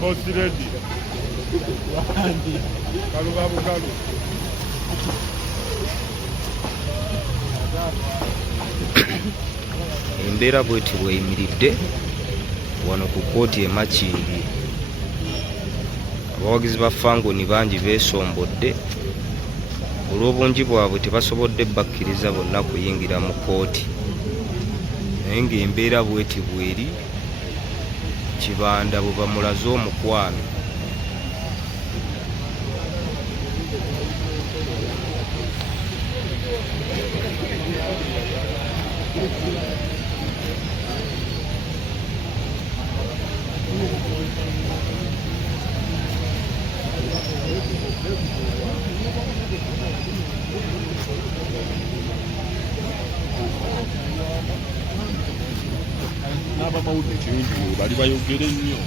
Boss ready. Kalu babu kalu. Embeera bweti bweyimiridde wano ku kkooti e Makindye. Abawagizi ba Fangoni bangi beesombodde olw'obungi bwabwe tebasobodde bakkiriza bonna kuyingira mu kkooti, naye ng'embeera bweti bweri Kibanda bwe bamulaze omukwano. N'abamawulire ekirungi bali bayogere nnyo.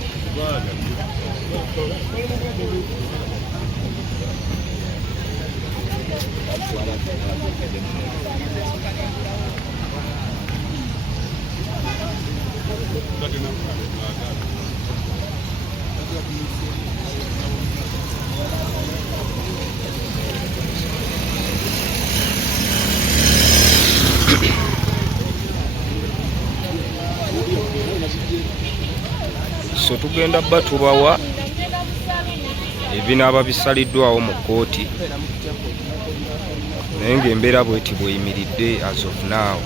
So tugenda batubawa ebinaaba bisaliddwawo mu kkooti, naye ng'embeera bweti bweyimiridde as of now.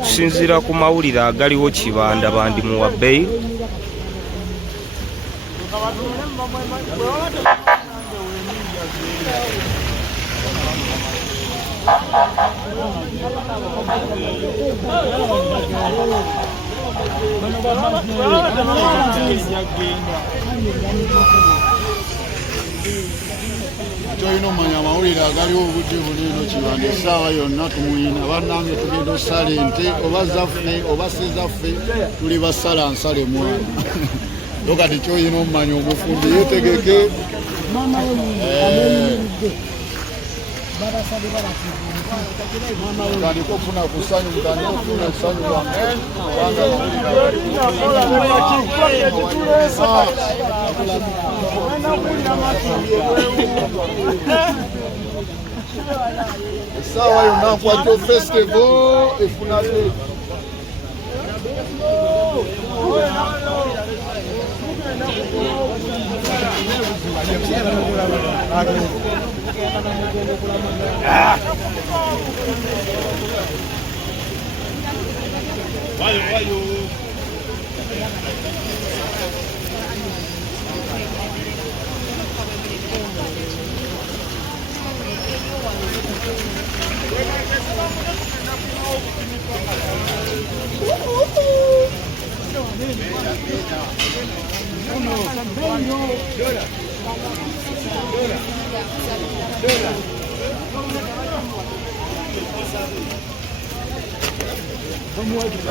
Okusinziira ku mawulire agaliwo, Kibanda bandimuwa bbeeyi. Toyina omanya amawulire agaliwo obudde bulino Kibanda essaawa yonna tumuyina. Bannange tugenda osala ente oba zaffe oba si zaffe, tuli basala nsale mwana. Kati kyoyina omumanya omufumbi yeetegeke. Mutandika okufuna ku ssanyu, mutandika okufuna essanyu lwange. Essaawa yonna nkwatyo festival efunate.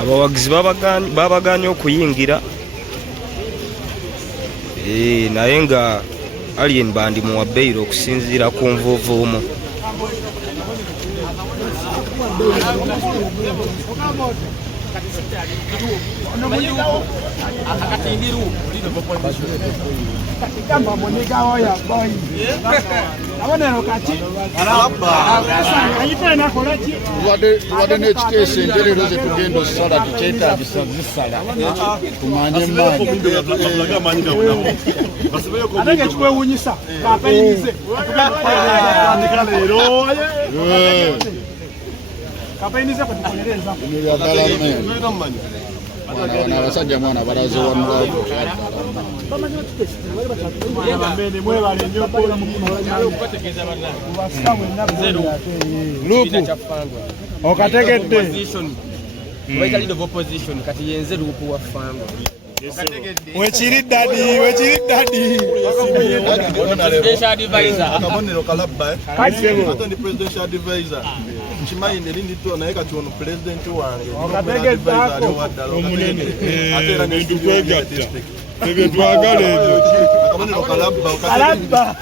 Abawagizi babaganye okuyingira, naye nga Alien bandimuwa bbeeyi okusinziira ku nvuuvuumu. tuwadde n'ekiteeso enterero ze tugenda okusala tukyetaagisa zisala tumanye maanyi ate ekikwewuunyisa kapeyinize kapeyinize kwetukolereza bano abasajja mwana balaze wanulaavu luupu okategedde wekiri dadi akabonero kalabba ate ndi presidential advisor nkimanyi nerindito naye kati ono pulezidenti wange omunene ate era nekwegatta ebyo twagala ebyo akabonero kalabba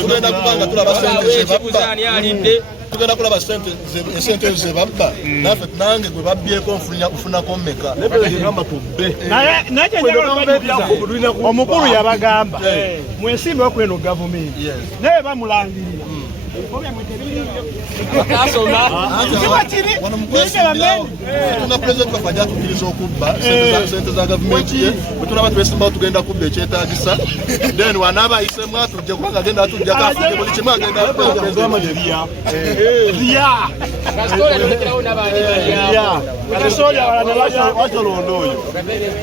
tugenda kubanga tulaba tugenda kulaba esente zebabba naffe nange gwe babbyeko nfunako mmeka nebegamba tubbe omukulu yabagamba mwesimbewo kweno gavumenti naye bamulangirira tuna pulezidenti waffe ajja tukkiriza okubba sente za gavumenti ye bwe tulaba twesimbawo tugenda kubba ekyetaagisa then wanaaba ayisemu atujja kubanga agenda atujjako afudde buli kimu agenda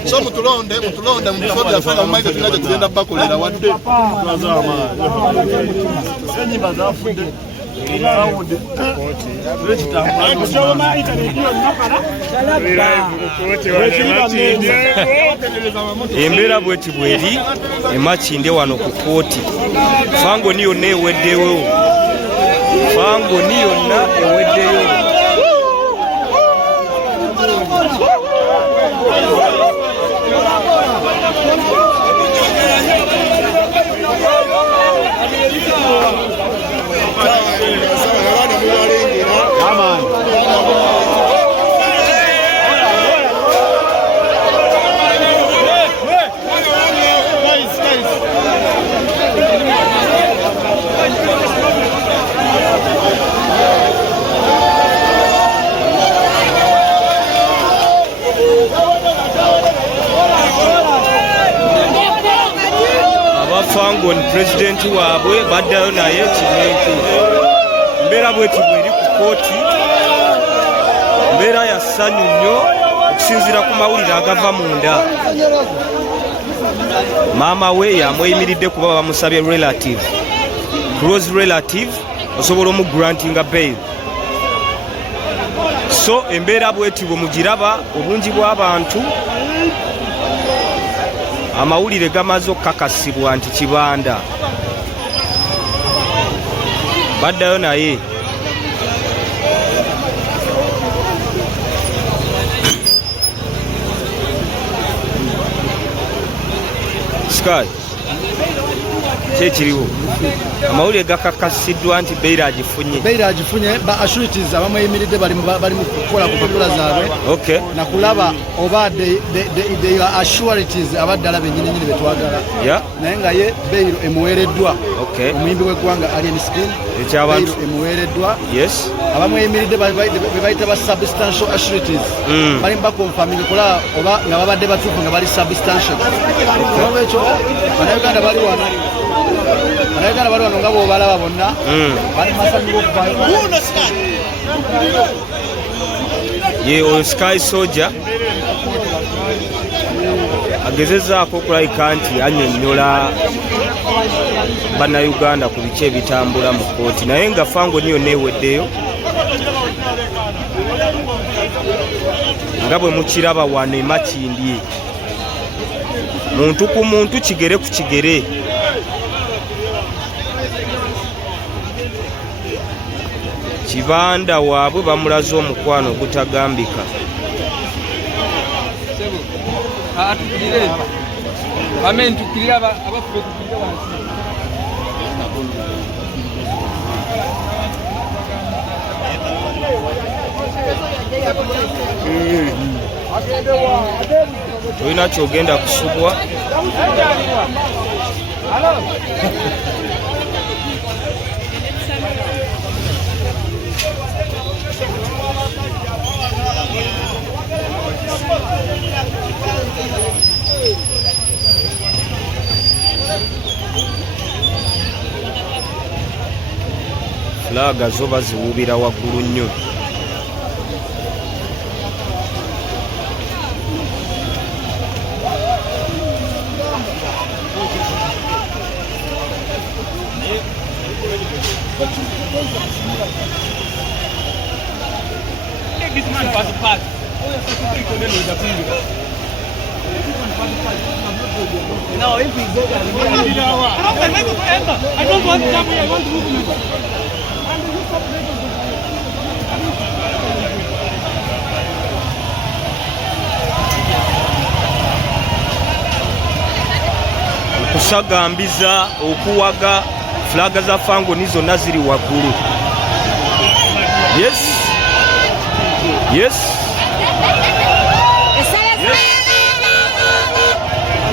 so mutulonde mu bifo byaffe nga mumanyi tetulina gye tugenda bakolera wadde enyimba zafudde embeera bweti bweri emakinde wano ku kooti fangoni yonna eweddewo Fangon presidenti waabwe baddayo naye kintu mbeera bweti bweri ku kooti mbeera ya ssanyu nnyo okusinziira ku mawulire agava munda maama we yamweyimiridde kuba bamusabye relative close relative osobola omugrantinga bail so embeera bweti bwe mugiraba obungi bw'abantu amawulire gamaze okukakasibwa nti Kibanda baddayo naye Sky kyekiriwo amawulire gakakasiddwa nti Beira agifunye ba assurities abamweyimiridde bali mu kukola ku mpapula zaabwe nakulaba oba they are assurities abaddala bennyini betwagala naye nga ye Beiro emuweereddwa omuyimbi w'eggwanga Alien Skin ekyabantu emuweereddwa abamweyimiridde bebayita ba substantial assurities bali bakonfaming kulaba oba nga babadde batuufu nga bali substantial olwekyo bannayuganda bali wano nga bw'obalaba bonna bali masanyu g'okuvayo ye oyo Sky Soldier agezezaako okulabika nti annyonnyola bannayuganda ku biki ebitambula mu kooti naye nga Fangoni yonna eweddeyo nga bwe mukiraba wano emakindye muntu ku muntu kigere ku kigere Kibanda waabwe bamulaze omukwano ogutagambika atukirire amen tukirira abafuke tukirira wansi olina kyogenda kusubwa flaga zo baziwubira waggulu nnyo. No, if he's there, I don't want to come here. I want to move you. Okusagambiza, okuwaga flaga za fangoni zonna ziri waggulu. Yes. Yes.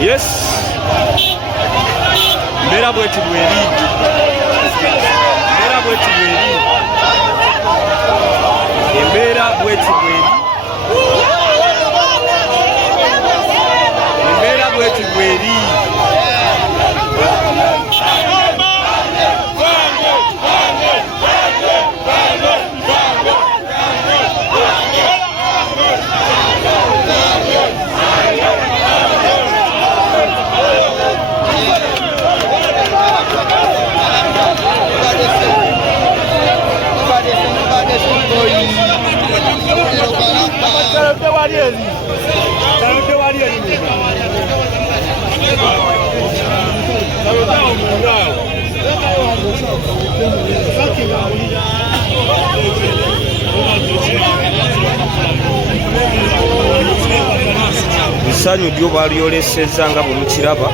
Yes. Mbera bweti bweri. Mbera bweti bweri. Mbera bweti bweri. Mbera bweti bweri. Essanyu lyo balyolesezza nga bwe mukiraba.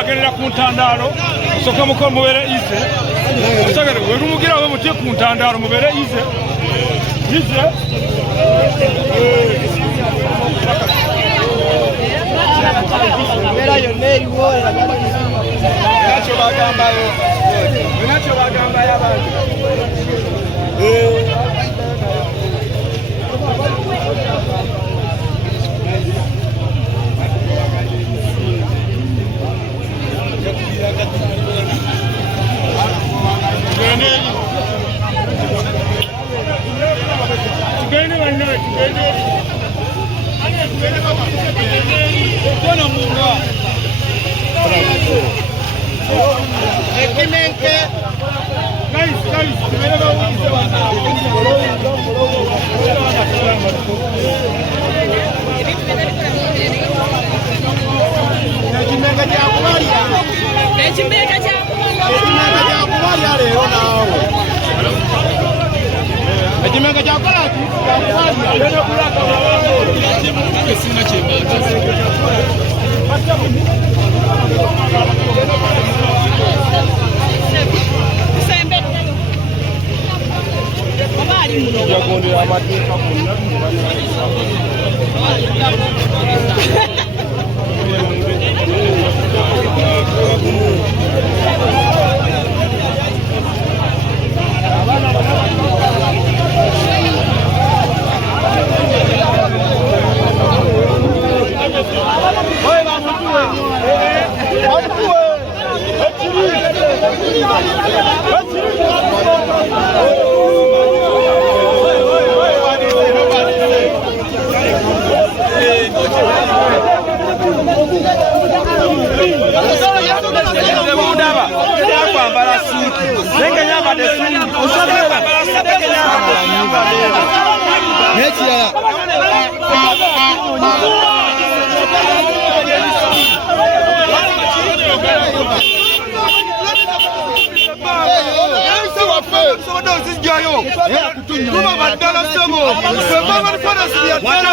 Agerera ku ntandaalo soka muko mubere ize osagere we rumugira we mutie ku ntandaalo mubere ize Era yo nei wo nacho bagamba y'abantu bode ozijjayo tuba baddala ssebo febanga tufanasiya ddala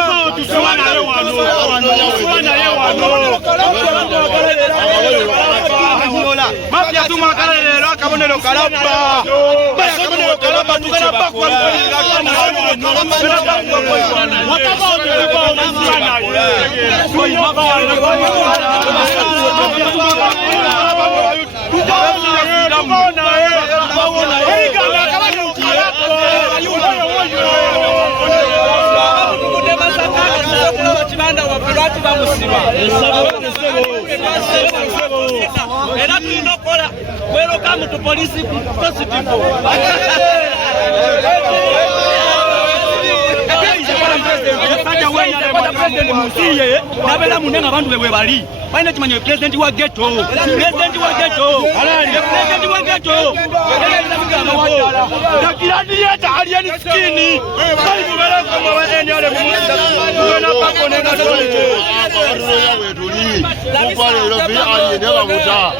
mafya tumwagala leero akabonero kalabba tugenda bakwanulira era tulina okukola welcome to police positive president musiye nabela munenga abantu bwe bali balina kimanyo president wa ghetto dakiradieta alieni skini bali mubela kama wa NRM mwana pako nena wetuli kukwalero bi ali ne bamuta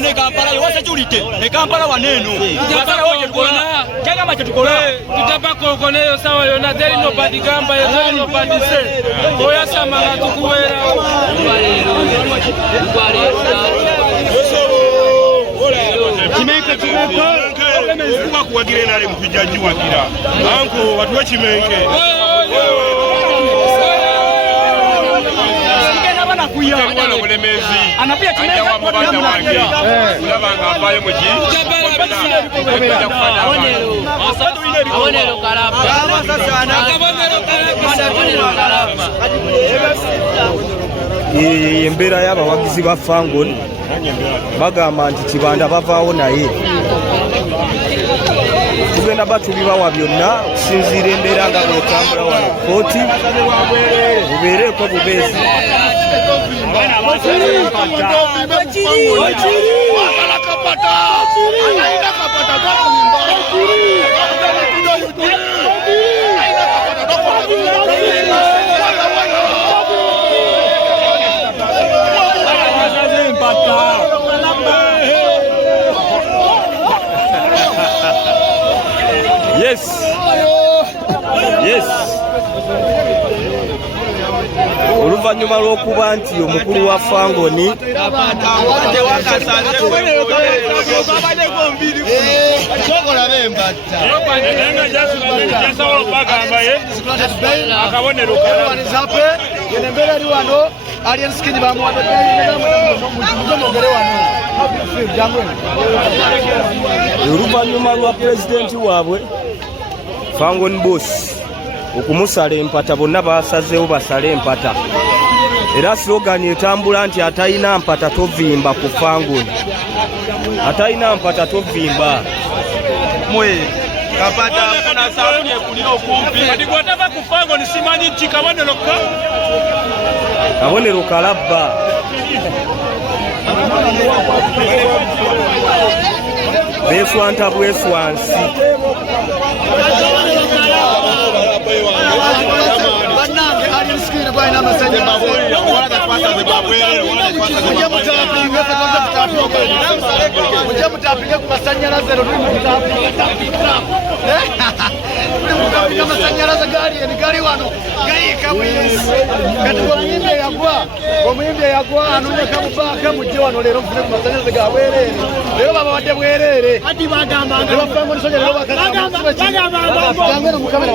ne Kampala yo security ne Kampala waneno Kampala wote tukola kama tukola tutapako koneyo sawa yo na teri no badigamba yo no badise oya samanga tukuwera Chimenke kuwa kuwagire nale mpijaji wagira anko watu wa Chimenke Wana mulemezi anja wa mubanda wange ulabanga abaye muji Abonero kalaba embeera y'abawagizi ba Fangon bagamba nti Kibanda bavaawo naye tugenda batubibawa byonna okusinziira embeera nga bwetambula wano kooti bubeereko bubeezi Yes. Oluvannyuma lw'okuba nti omukulu wa Fangoni oluvannyuma lwa pulezidenti waabwe Fangon Boss okumusala empata bonna basazeewo basale empata era slogan etambula nti atalina mpata tovimba ku Fangon atalina mpata tovimba mwe kapata kuna sabuni ekulira okumpi kati gwatava ku Fangon simanyi nti kabonero kalabba beswanta bweswansi omuyimbi eyagwa anoonya kamubaka mujje wano leero nfune ku masanyalaze ga bwereere leero baba badde bwereere nebafangonisonye leero bakagambeno mukamera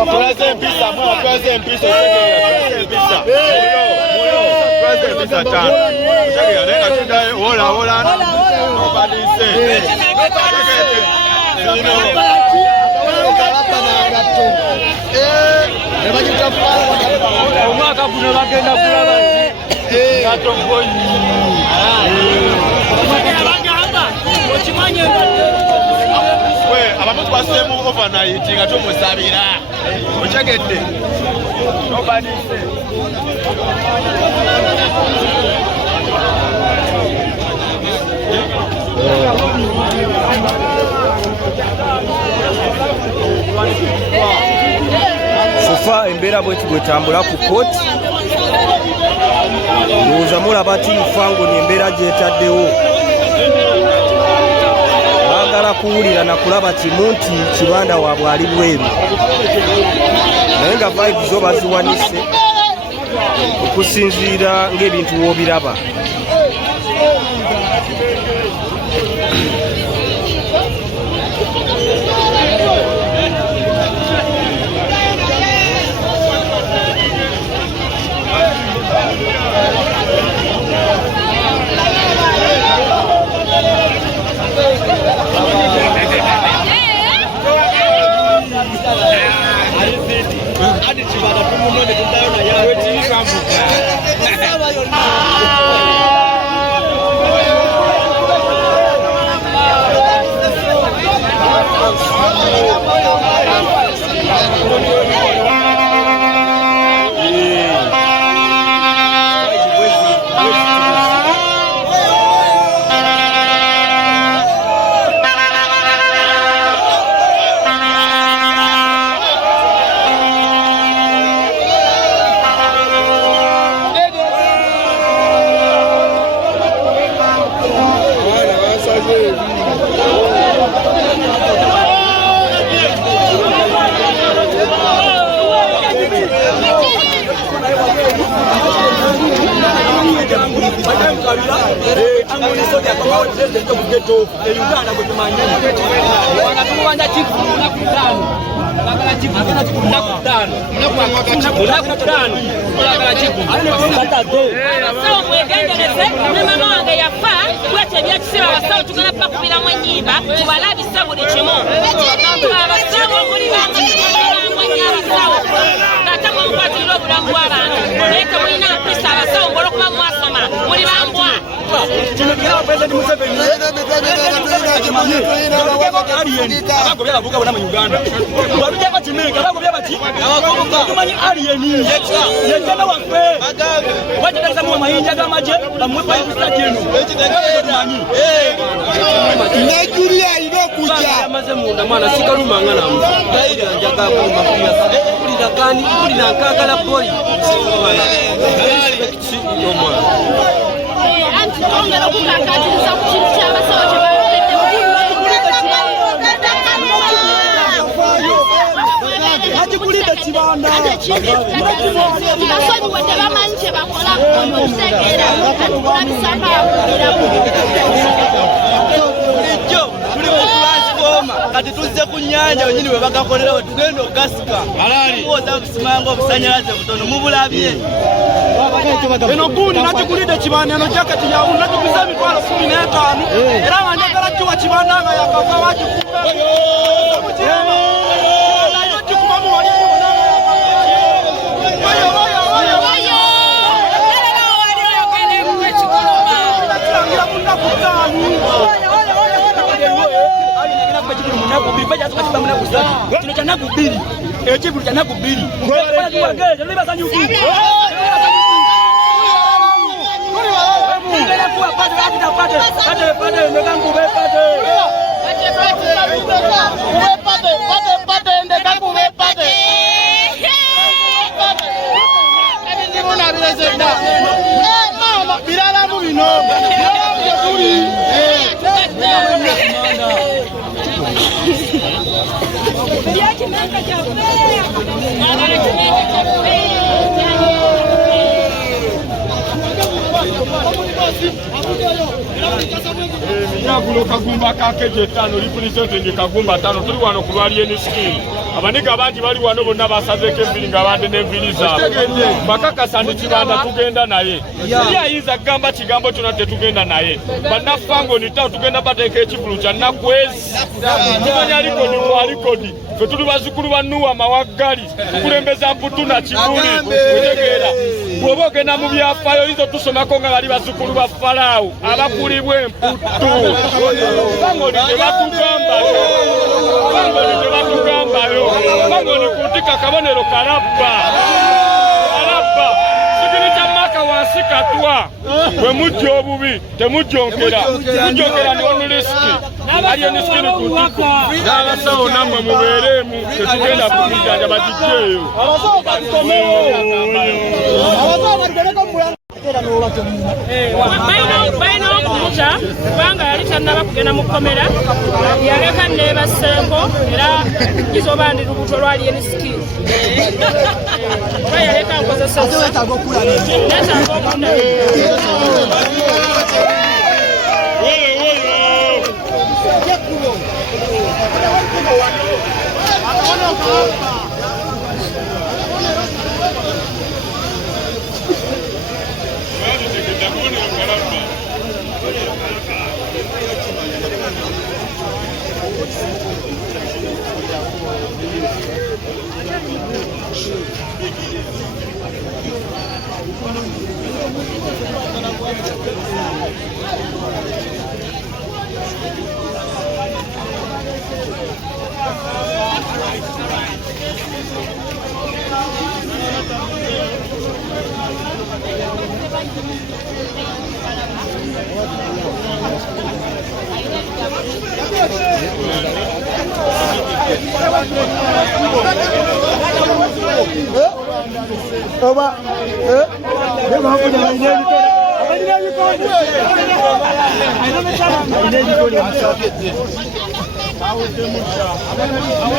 omwaka guno bagenda kulaba abamu twaseemu overnight nga tumusabira okyegedde nobadise sofa embeera bweti bwetambula ku kooti ndowooza mulaba ti Fangoni embeera gyetaddewo baagala nakuwulira nakulaba kimu nti Kibanda waabwe ali bweru naye nga vibes zo baziwanise okusinziira ng'ebintu woobiraba. Kati tuzze ku nnyanja wenyini we bagakolerawo tugenda ogasika oza kusimanga obusanyalaze butono mubulabye eno gundi nakigulidde Kibanda eno jaketi yawu nakiguza emitwalo 15 era nga njagala kiwa Kibanda nga yakava wakikuba nayo kikubamu wali kino kya naku 2 ekibulu kya naku 2 Minyagulo kagumba kakeje 5 lipulisente ndi kagumba 5 tuli wano kulwali eni scheme abaniga bangi bali wano bonna basazeko enviri nga bande n'enviri zaabwe bakakasa ndi Kibanda tugenda naye yali ayinza kugamba kigambo kyonna tetugenda naye bannaffango nitawo tugenda bateeka ekivulu kya nakwezi tumanya likodi mwalikodi fe tuli bazzukulu ba Nuwa Mawaggali tukulembeza Mputuna Kibuli otegeera bw'oba ogenda mu byafaayo oyinza otusomako nga bali bazzukulu ba Falaawo abakulibwa emputu bangoli tebatugambayo bangoli kutika kabonero kalabba sigiri kya maka wansi katwa bwe mujja obubi temujjonkera mujjonkera ni onulisiki aliyo nisikini kutiko n'abasawo nammwe mubeeremu tetugenda kumijanja bagijjeeyo balina okumuta kubanga yali tannaba kugenda mu kkomera yaleka nebasenko era kisoba ndi lubuto lwali eniski oba yaleka nkozesonetaaga okula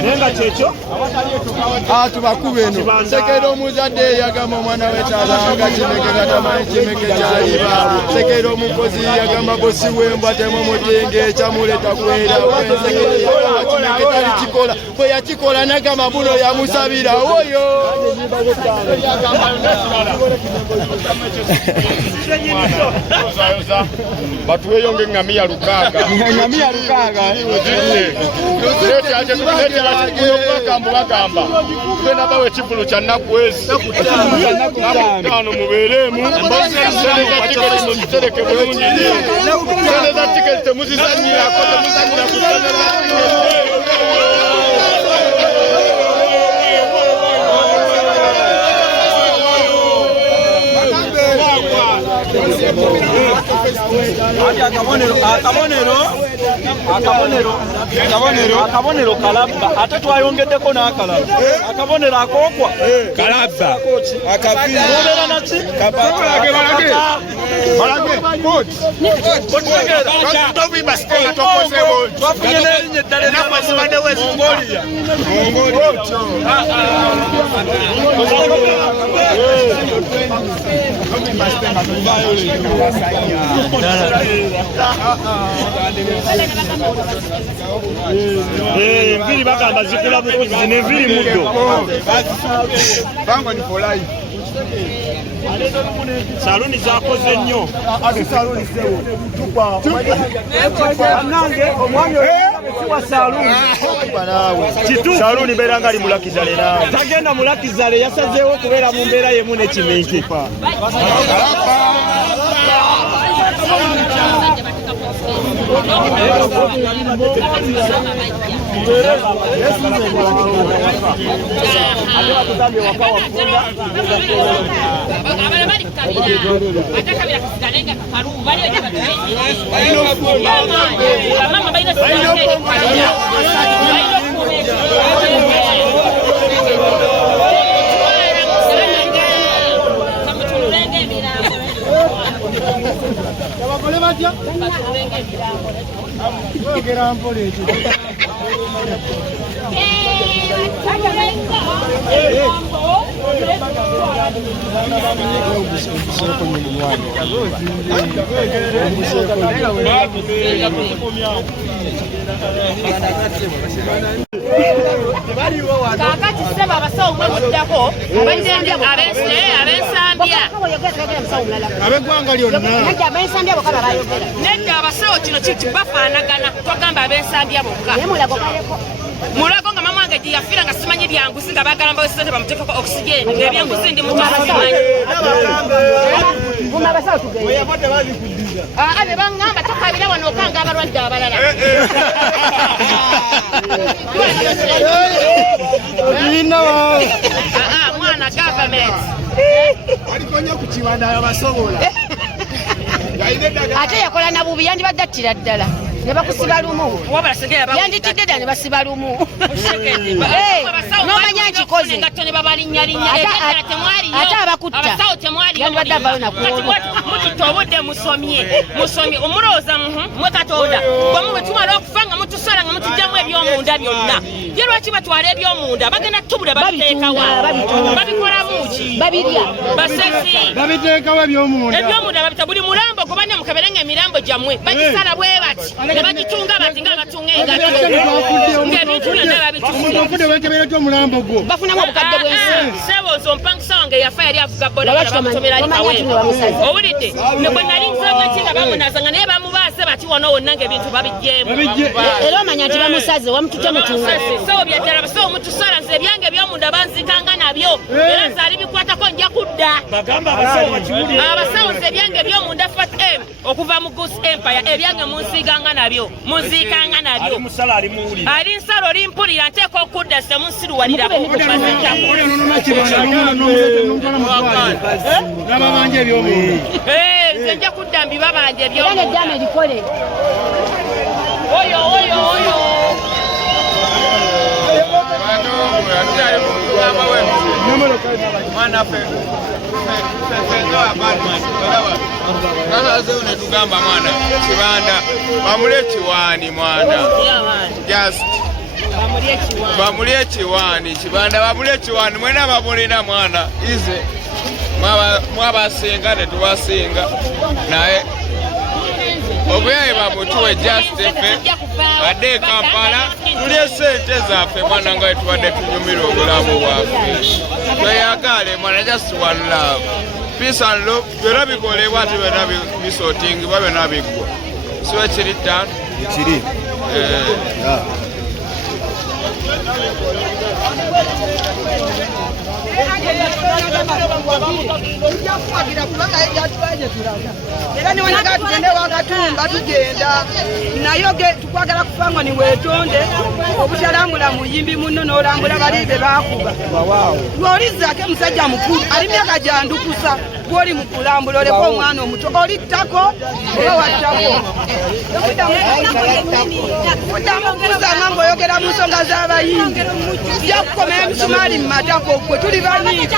nenga kyekyo tubakube eno sekera omuzadde yagamba omwana wekyalanga kimeke nga tamanyi kimeke kyaliba sekera omukozi yagamba bosi wembwa temumutinga ekyamuleta kwera kimeke talikikola bwe yakikola nagamba buno yamusabira oyo batuweyo ng'engamiya lukaaga bagamba tugenda bawa ekivulu kya nnaku ezi nakutaano mubeereemu mukitereke bulungi sente za tiketi temuzizanyirako temuzanyira ku sente za tiketi akabonero kalabba ate twayongeddeko n'akalala akabonero akookwa kalabba akabiira naki twafunye n'erinnya eddala Mongolia enviri bagamba zikula bukozi zino enviri muddo saluni zakoze nnyo nange omwami owa saluni beeranga ali mulakizale nawe tagenda mulakizale yasazeewo okubeera mu mbeera yemu nekiminki kakati seba abasawo mwemuddako ab'eggwanga lyonna nedda abasawo kino bafaanagana twagamba ab'ensambya bokka mulago nga mama wange yafiira nga simanyi byanguzi nga baagala mbawesente bamuteekako okisigeni ngaebyanguzi ndi mutasimanyi abe baŋŋamba tokabira wano okanga abalwadde abalala mwana gavumenti alikonya ku kibanda abasobola ate yakola na bubi yandibadde attira ddala ne bakusiba lumu wabala segera ba yanditidde dda ne basiba lumu n'omanya nkikoze ate abakutta yandibadde avayo nakuwono mututte obudde musomye omulowooza mwe katonda bwemu bwe tumala okufa nga mutusala nga mutugyamu ebyomunda byonna ye lwaki batwala ebyomunda bagenda tubula babiteekawa babikolamu ki babirya basesi babiteekawo ebyomunda babita buli mulambo gobanya mukaberenga emirambo gyammwe bagisala bwe bati ne bagitunga bati nga batunga engatto ng'ebintu byonna babitufu bafunamu obukadde bw'ensi seboozo mpangisa wange yafa yali avuga boda bamutomera ali kawemba owulidde ne bwe nali nzanga nti nga bamunazanga naye bamubaase bati wano wonna ng'ebintu babiggyemu era omanya nti bamusaze wamututte mutunga sewo byaddala basewo mutusala nze ebyange ebyomunda banzikanga nabyo era nze ali bikwatako nja kudda abasawo nze ebyange ebyomunda fat m okuva mu Goose Empire ebyange munsiiganga nabyo munziikanga nabyo ali nsala olimpulira nteeka okudda semunsiruwalira nze nja kudda mbibabanja ebyomunda erikole oyo kakazeo netugamba mwana kibanda bamule ekiwaani mwana just bamuli ekiwaani kibanda bamuli ekiwaani mwena bamulina mwana ize mwabasinga netubasinga naye obuyaye bamutuwe just efe badde e Kampala tulye sente zaffe mwana nga wetubadde tunyumira obulamu bwaffe tweyagale mwana just one love peace and love byonna bikolebwa ati byonna bisotingibwa byonna biggwa siwe kiri ttaano kiri era niwanaga tugende wakatumba tugenda naye tukwagala kufangwa niwetonde obutalambula muyimbi muno n'olambula bali be bakuba lwolizzaako emusajja mukulu ali myaka gyandukusa gwoli mu kulambula oleka omwana omuto olittako oba wattako kuddamu kuzanga ng'oyogera mu nsonga z'abayimbi ojja kukomera emisumaali mu matako gwe tuli banyiivu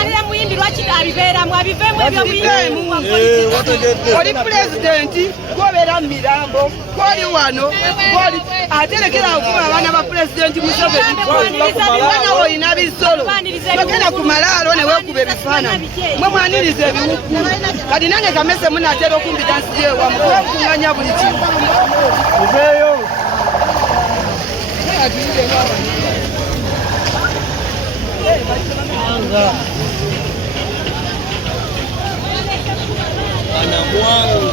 oli pulezidenti gwobeera mu mirambo gwoli wano aterekera okuba abaana ba pulezidenti Museveni mwana wo olina bisolo togenda ku malaalo ne weekuba ebifaananyi mwe mwaniriza ebiwuku kati nange kamese munatera okumbira nsi yewamu okukunganya buli kintu mwana mwangu